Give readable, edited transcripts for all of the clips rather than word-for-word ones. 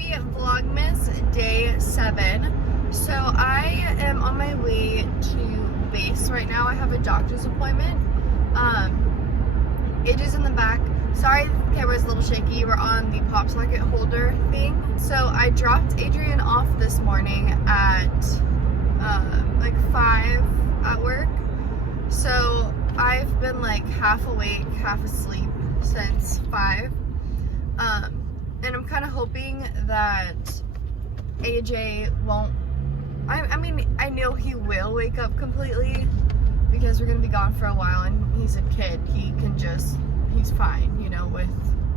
Happy Vlogmas day 7. So I am on my way to base right now. I have a doctor's appointment. It is in the back. Sorry, the camera's a little shaky. We're on the pop socket holder thing. So I dropped Adrian off this morning at like 5 at work. So I've been like half awake, half asleep since 5. And I'm kind of hoping that AJ won't, I mean, I know he will wake up completely because we're going to be gone for a while and he's a kid. He can just, he's fine, you know, with,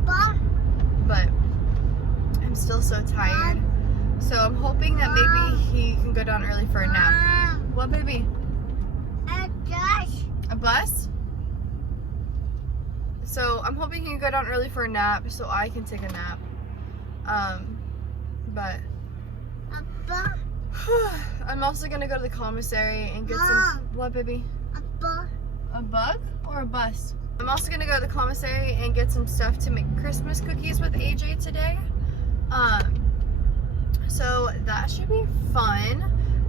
but I'm still so tired. So I'm hoping that maybe he can go down early for a nap. What, baby? A bus? So I'm hoping he can go down early for a nap so I can take a nap. But I'm also gonna go to the commissary and get some. What, baby? A bug or a bus? I'm also gonna go to the commissary and get some stuff to make Christmas cookies with AJ today. So that should be fun.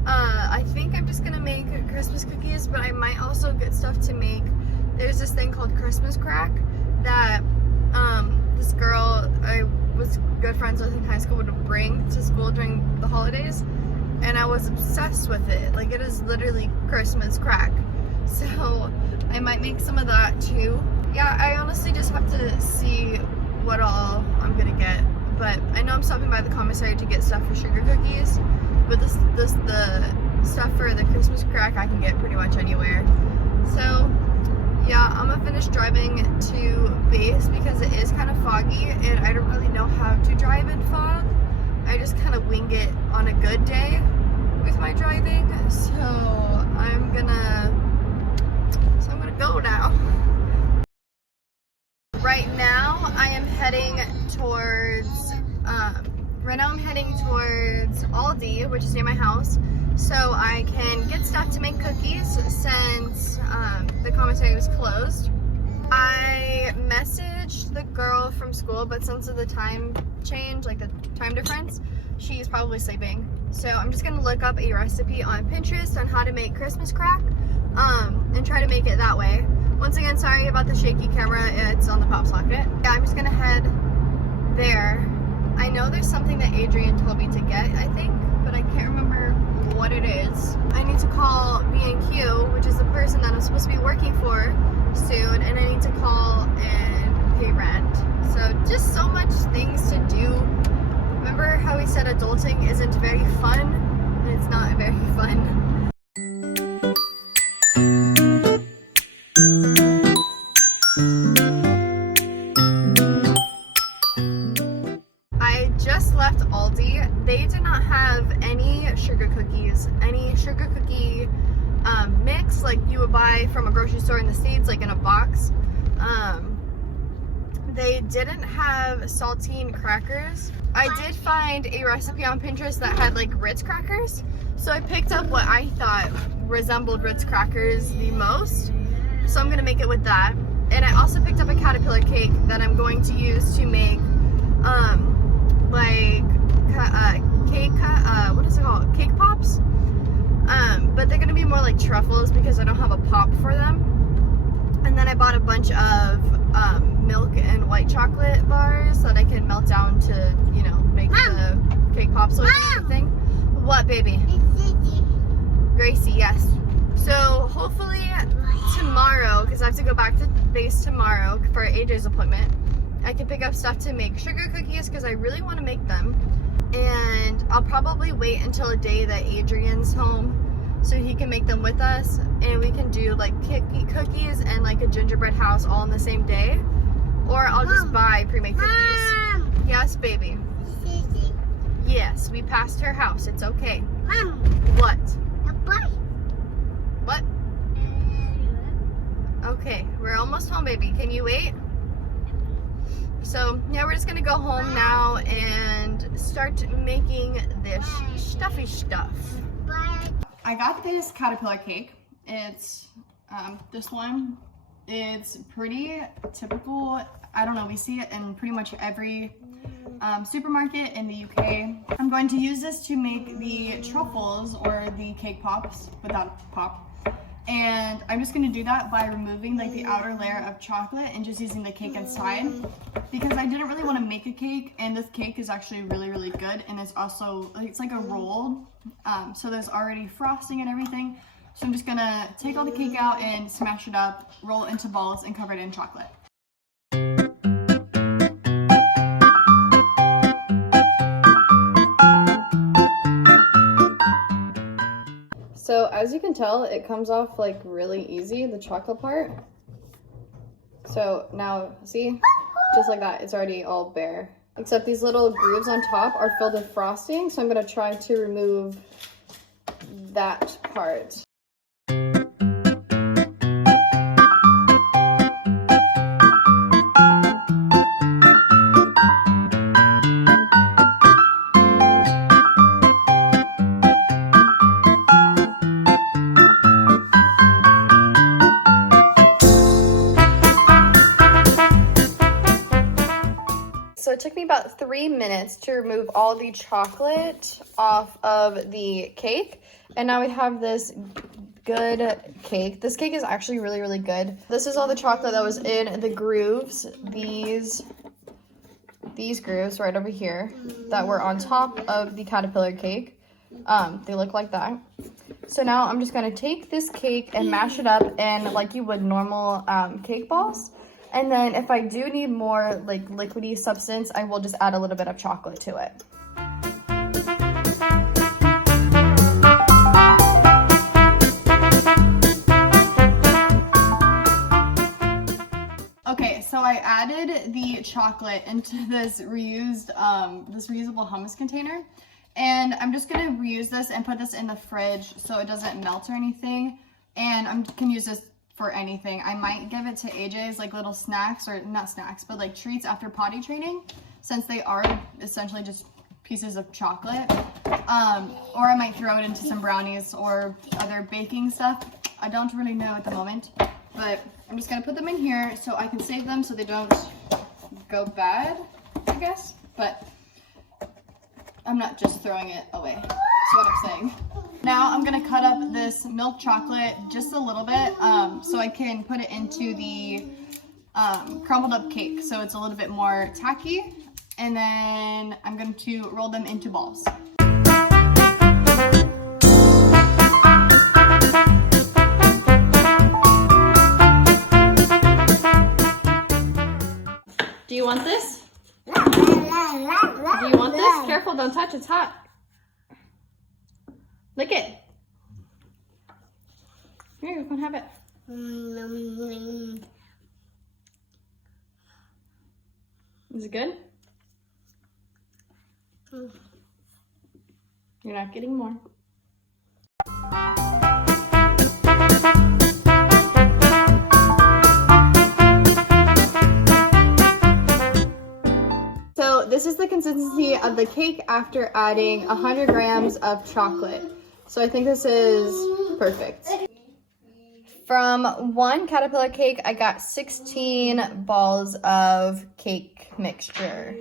I think I'm just gonna make Christmas cookies, but I might also get stuff to make. There's this thing called Christmas crack that this girl I was good friends with in high school would bring to school during the holidays, and I was obsessed with it. Like, it is literally Christmas crack. So I might make some of that too. Yeah, I honestly just have to see what all I'm gonna get. But I know I'm stopping by the commissary to get stuff for sugar cookies. But the stuff for the Christmas crack I can get pretty much anywhere. So yeah, I'm gonna finish driving to base because it is kind of foggy and I don't really know how to drive in fog. I just kind of wing it on a good day with my driving. So I'm gonna go now. Right now I am heading towards Aldi, which is near my house, so I can get stuff to make cookies since the commissary was closed. I messaged the girl from school, but since of the time change, like the time difference, she's probably sleeping. So I'm just gonna look up a recipe on Pinterest on how to make Christmas crack and try to make it that way. Once again, sorry about the shaky camera, it's on the pop socket. Yeah, I'm just gonna head there. I know there's something that Adrian told me to get, I think, but I can't remember what it is. I need to call B&Q, which is the person that I'm supposed to be working for soon, and I need to call and pay rent. So just so much things to do. Remember how we said adulting isn't very fun? It's not very fun. I just left Aldi. They did not have any sugar cookies, any sugar cookie mix like you would buy from a grocery store in the States, like in a box. They didn't have saltine crackers. I did find a recipe on Pinterest that had like Ritz crackers, so I picked up what I thought resembled Ritz crackers the most, so I'm gonna make it with that. And I also picked up a caterpillar cake that I'm going to use to make cake pops, but they're gonna be more like truffles because I don't have a pop for them. And then I bought a bunch of milk and white chocolate bars that I can melt down to, you know, make the cake pops with and everything. What, baby? Gracie, yes. So hopefully tomorrow, because I have to go back to base tomorrow for AJ's appointment, I can pick up stuff to make sugar cookies because I really want to make them. And I'll probably wait until a day that Adrian's home so he can make them with us, and we can do like cookies and like a gingerbread house all on the same day. Or I'll just buy pre-made cookies. Yes, baby. Yes, we passed her house. It's okay. Mom. What? What? Okay, we're almost home, baby. Can you wait? So yeah, we're just gonna go home now and start making this stuffy stuff. I got this caterpillar cake. It's this one. It's pretty typical I don't know, we see it in pretty much every supermarket in the UK. I'm going to use this to make the truffles or the cake pops without pop. And I'm just gonna do that by removing like the outer layer of chocolate and just using the cake inside, because I didn't really want to make a cake, and this cake is actually really, really good, and it's also, it's like a roll, so there's already frosting and everything. So I'm just gonna take all the cake out and smash it up, roll it into balls, and cover it in chocolate. So as you can tell, it comes off like really easy, the chocolate part. So now, see, just like that, it's already all bare. Except these little grooves on top are filled with frosting, so I'm gonna try to remove that part. So it took me about 3 minutes to remove all the chocolate off of the cake. And now we have this good cake. This cake is actually really, really good. This is all the chocolate that was in the grooves. These grooves right over here that were on top of the caterpillar cake. They look like that. So now I'm just gonna take this cake and mash it up and like you would normal cake balls. And then if I do need more like liquidy substance, I will just add a little bit of chocolate to it. Okay, so I added the chocolate into this reusable hummus container. And I'm just gonna reuse this and put this in the fridge so it doesn't melt or anything. And I can use this for anything. I might give it to AJ's like little snacks, or not snacks, but like treats after potty training, since they are essentially just pieces of chocolate. Or I might throw it into some brownies or other baking stuff. I don't really know at the moment, but I'm just gonna put them in here so I can save them so they don't go bad, I guess. But I'm not just throwing it away. That's what I'm saying. Now I'm gonna cut up this milk chocolate just a little bit so I can put it into the crumbled up cake so it's a little bit more tacky. And then I'm going to roll them into balls. Do you want this? Do you want this? Careful, don't touch, it's hot. Lick it. Here, you can have it. Is it good? You're not getting more. So this is the consistency of the cake after adding 100 grams of chocolate. So I think this is perfect. From one caterpillar cake, I got 16 balls of cake mixture.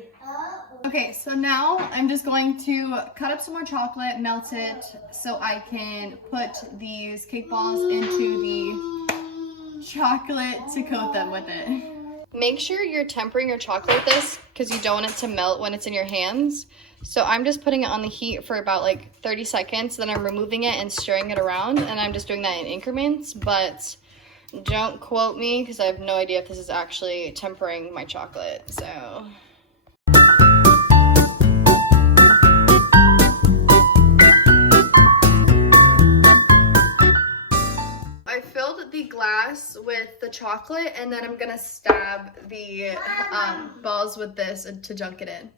Okay, so now I'm just going to cut up some more chocolate, melt it, so I can put these cake balls into the chocolate to coat them with it. Make sure you're tempering your chocolate with this because you don't want it to melt when it's in your hands. So I'm just putting it on the heat for about like 30 seconds, then I'm removing it and stirring it around, and I'm just doing that in increments, but don't quote me because I have no idea if this is actually tempering my chocolate, so. I filled the glass with the chocolate, and then I'm gonna stab the balls with this to dunk it in.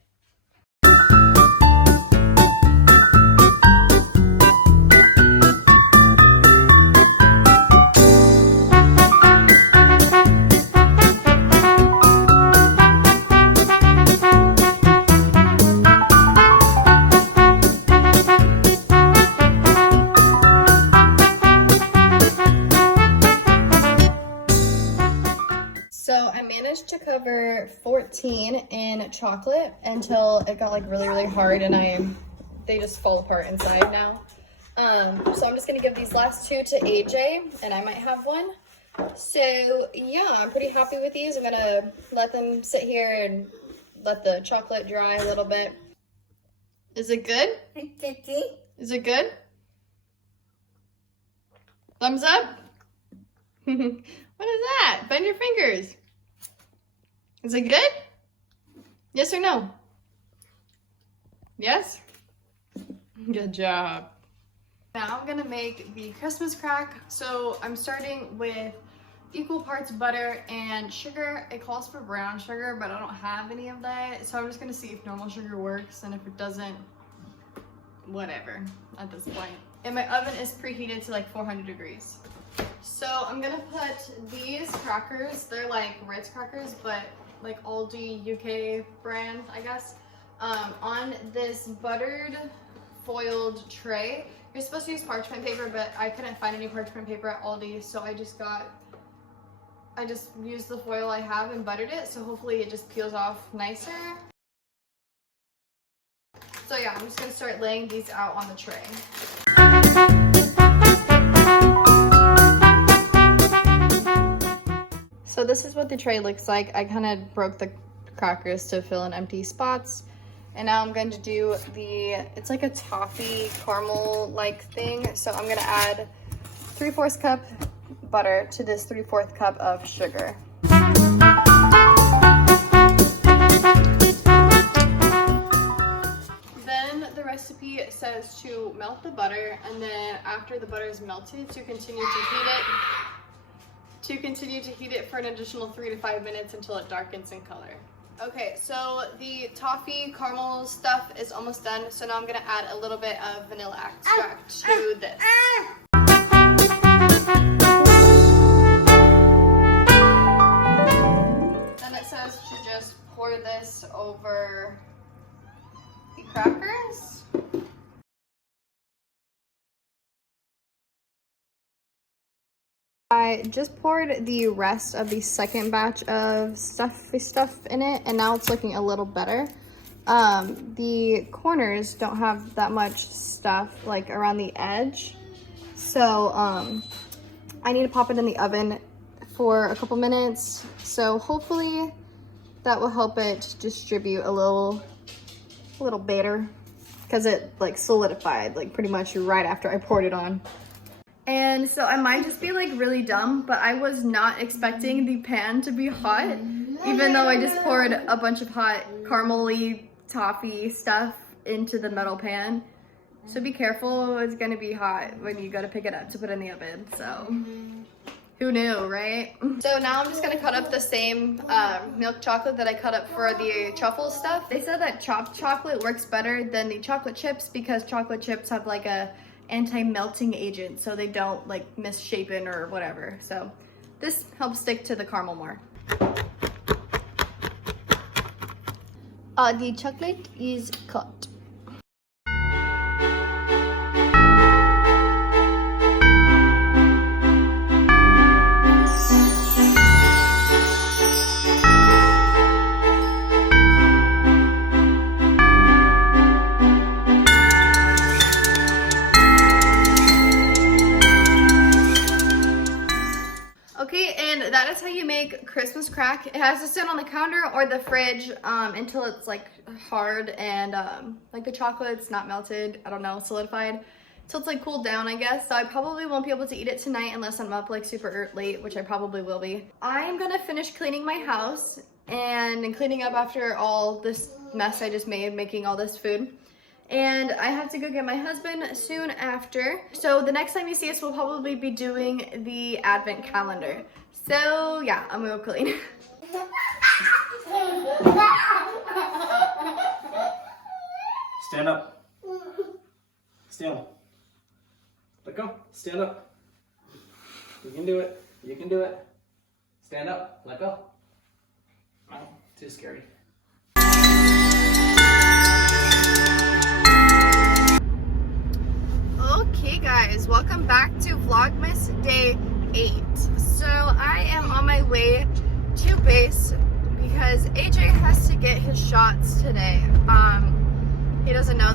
So I managed to cover 13 in chocolate until it got like really, really hard and they just fall apart inside now. So I'm just gonna give these last 2 to AJ and I might have one. So yeah, I'm pretty happy with these. I'm gonna let them sit here and let the chocolate dry a little bit. Is it good? Is it good? Thumbs up? What is that? Bend your fingers. Is it good? Yes or no? Yes? Good job. Now I'm gonna make the Christmas crack. So I'm starting with equal parts butter and sugar. It calls for brown sugar, but I don't have any of that. So I'm just gonna see if normal sugar works, and if it doesn't, whatever at this point. And my oven is preheated to like 400 degrees. So I'm gonna put these crackers, they're like Ritz crackers, but like Aldi UK brand, I guess, on this buttered foiled tray. You're supposed to use parchment paper, but I couldn't find any parchment paper at Aldi, so I just used the foil I have and buttered it, so hopefully it just peels off nicer. So yeah, I'm just gonna start laying these out on the tray. So this is what the tray looks like. I kind of broke the crackers to fill in empty spots. And now I'm going to do it's like a toffee caramel-like thing. So I'm gonna add 3/4 cup butter to this 3/4 cup of sugar. Then the recipe says to melt the butter, and then after the butter is melted, to continue to heat it for an additional 3 to 5 minutes until it darkens in color. Okay, so the toffee caramel stuff is almost done, so now I'm gonna add a little bit of vanilla extract to this. Then it says to just pour this over the crackers. I just poured the rest of the second batch of stuffy stuff in it, and now it's looking a little better. The corners don't have that much stuff like around the edge, so I need to pop it in the oven for a couple minutes. So hopefully that will help it distribute a little better, because it like solidified like pretty much right after I poured it on. And so I might just be like really dumb, but I was not expecting the pan to be hot, even though I just poured a bunch of hot caramely toffee stuff into the metal pan. So be careful, it's gonna be hot when you go to pick it up to put in the oven, so who knew, right? So now I'm just gonna cut up the same milk chocolate that I cut up for the truffle stuff. They said that chopped chocolate works better than the chocolate chips because chocolate chips have like a anti-melting agent, so they don't like misshapen or whatever. So this helps stick to the caramel more. The chocolate is cut. That is how you make Christmas crack. It has to sit on the counter or the fridge until it's like hard and like the chocolate's not melted, I don't know, solidified. So it's like cooled down, I guess. So I probably won't be able to eat it tonight unless I'm up like super late, which I probably will be. I'm gonna finish cleaning my house and cleaning up after all this mess I just made making all this food. And I have to go get my husband soon after. So the next time you see us, we'll probably be doing the advent calendar. So yeah, I'm gonna go clean. Stand up. Stand up. Let go. Stand up. You can do it. You can do it. Stand up. Let go. Oh, too scary. Okay guys, welcome back to Vlogmas Day 8. So I am on my way to base because AJ has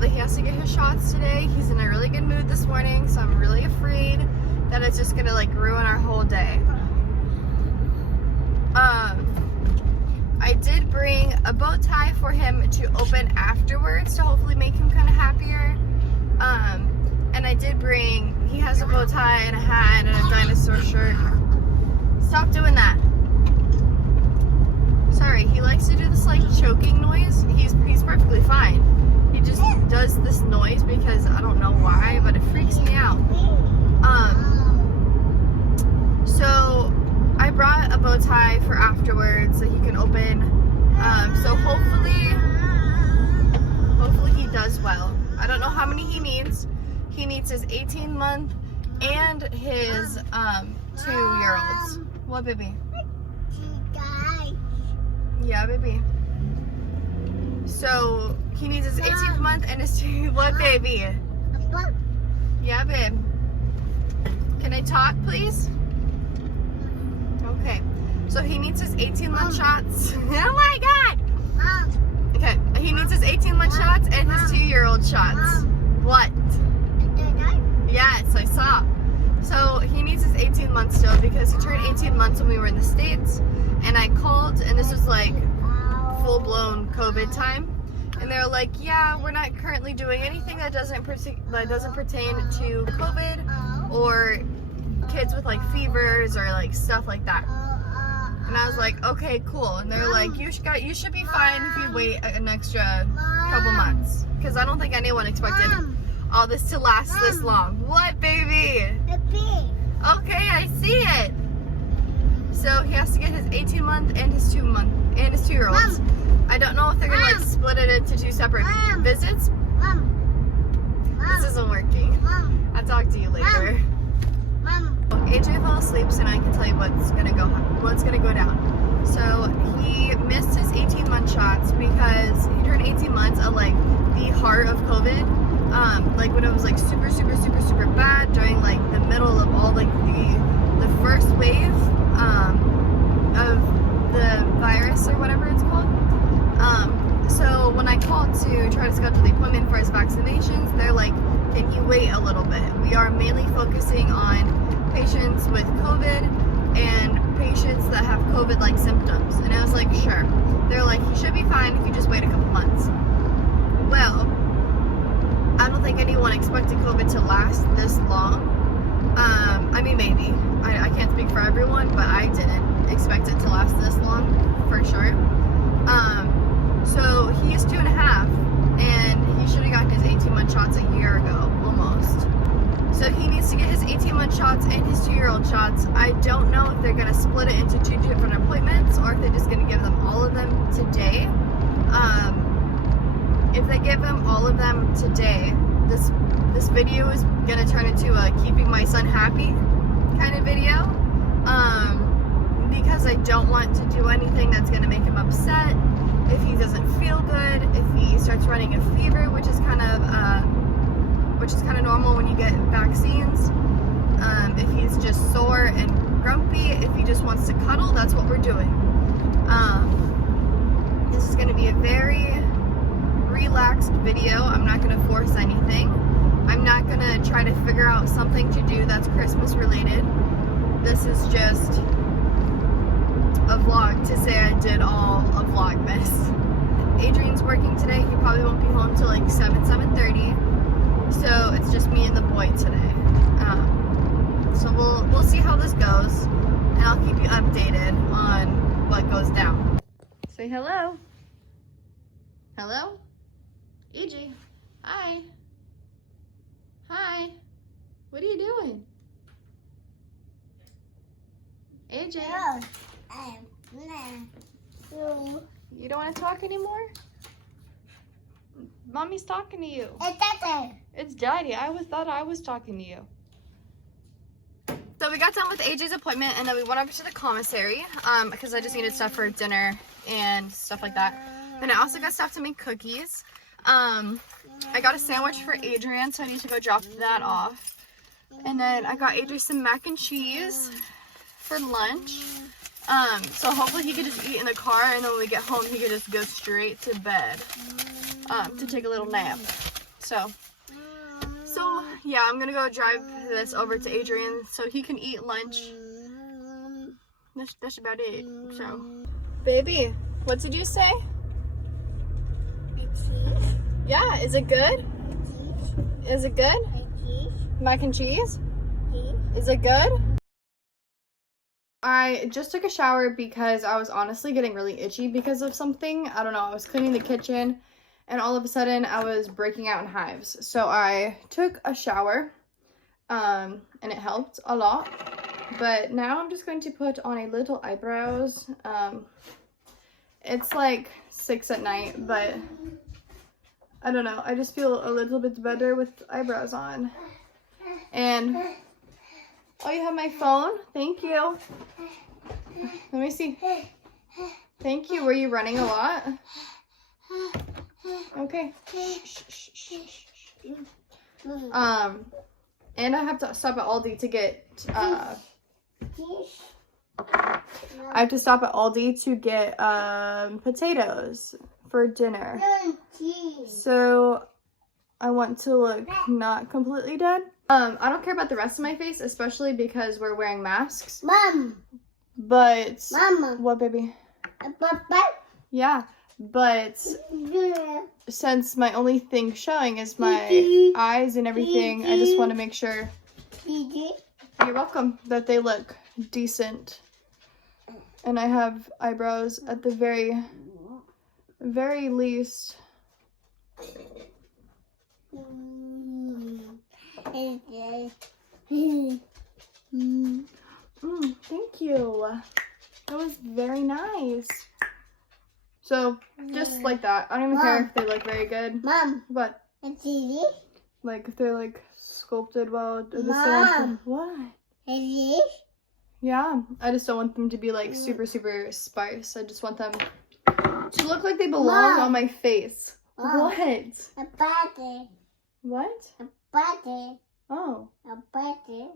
that he has to get his shots today. He's in a really good mood this morning, so I'm really afraid that it's just gonna like ruin our whole day. I did bring a bow tie for him to open afterwards to hopefully make him kind of happier. And I did bring, he has a bow tie and a hat and a dinosaur shirt. Stop doing that. Sorry, he likes to do this like choking noise. He's perfectly fine. He just does this noise because I don't know why, but it freaks me out. So I brought a bow tie for afterwards that he can open. So hopefully he does well. I don't know how many he needs. He needs his 18-month and his 2-year-olds. What, baby? Yeah, baby. So he needs his 18th month and his 2. What, baby? Yeah, babe. Can I talk, please? Okay. So he needs his 18-month shots. Oh my God! Okay. He needs his 18-month shots and his 2-year-old shots. What? Yes, I saw. So he needs his 18 months still because he turned 18 months when we were in the States. And I called, and this was like full-blown COVID time. And they're like, yeah, we're not currently doing anything that doesn't pertain to COVID or kids with like fevers or like stuff like that. And I was like, okay, cool. And they're like, you should be fine if you wait an extra couple months. Because I don't think anyone expected all this to last this long. What, baby? Okay, I see it. So he has to get his 18-month and his 2-year-olds. I don't know if they're gonna like split it into 2 separate visits. This isn't working. I'll talk to you later. AJ fell asleep, so now I can tell you what's gonna go down. So he missed his 18-month shots because he turned 18 months at like the heart of COVID. Like when it was like super bad during like the middle of all like the first wave of the virus or whatever it's called. So when I called to try to schedule the appointment for his vaccinations, they're like, can you wait a little bit? We are mainly focusing on patients with COVID and patients that have COVID-like symptoms. And I was like, sure. They're like, you should be fine if you just wait a couple months. Well, I don't think anyone expected COVID to last this long. I mean, maybe. I can't speak for everyone, but I didn't expect it to last this long, for sure. So he is 2.5, and he should have gotten his 18-month shots a year ago, almost. So he needs to get his 18-month shots and his 2-year-old shots. I don't know if they're going to split it into 2 different appointments, or if they're just going to give them all of them today. If they give him all of them today, this video is gonna turn into a keeping my son happy kind of video, because I don't want to do anything that's gonna make him upset. If he doesn't feel good, if he starts running a fever, which is kind of normal when you get vaccines. If he's just sore and grumpy, if he just wants to cuddle, that's what we're doing. This is gonna be a very relaxed video. I'm not going to force anything. I'm not going to try to figure out something to do that's Christmas related. This is just a vlog to say I did all of Vlogmas. Adrian's working today. He probably won't be home till like 7:30. So it's just me and the boy today. So we'll see how this goes, and I'll keep you updated on what goes down. Say hello. Hello? EJ, hi. Hi. What are you doing? AJ. You don't want to talk anymore? Mommy's talking to you. It's Daddy. It's Daddy. I always thought I was talking to you. So we got done with AJ's appointment, and then we went over to the commissary because I just needed stuff for dinner and stuff like that. And I also got stuff to make cookies. I got a sandwich for Adrian, so I need to go drop that off. And then I got Adrian some mac and cheese for lunch. So hopefully he could just eat in the car, and then when we get home, he could just go straight to bed to take a little nap. So yeah, I'm gonna go drive this over to Adrian so he can eat lunch. That's about it. So, baby, what did you say? Cheese. Yeah, is it good? Cheese. Is it good? Cheese. Mac and cheese? Cheese. Is it good? I just took a shower because I was honestly getting really itchy because of something. I don't know, I was cleaning the kitchen and all of a sudden I was breaking out in hives. So I took a shower and it helped a lot. But now I'm just going to put on a little eyebrows. It's like 6 at night, but I don't know. I just feel a little bit better with eyebrows on. And, oh, you have my phone? Thank you. Let me see. Thank you. Were you running a lot? Okay. And I have to stop at Aldi to get, I have to stop at Aldi to get potatoes for dinner. So I want to look not completely dead. I don't care about the rest of my face, especially because we're wearing masks. Mom. But Mama. what, baby? Papa. Yeah, but since my only thing showing is my eyes and everything, I just want to make sure. You're welcome. That they look decent. And I have eyebrows at the very least. Thank you. That was very nice. So, just like that. I don't even care if they look very good. Mom. But, like, if they're, like, sculpted well. Mom. What? Yeah, I just don't want them to be like super sparse. I just want them to look like they belong on my face. What? A party. What? A party. Oh. A party.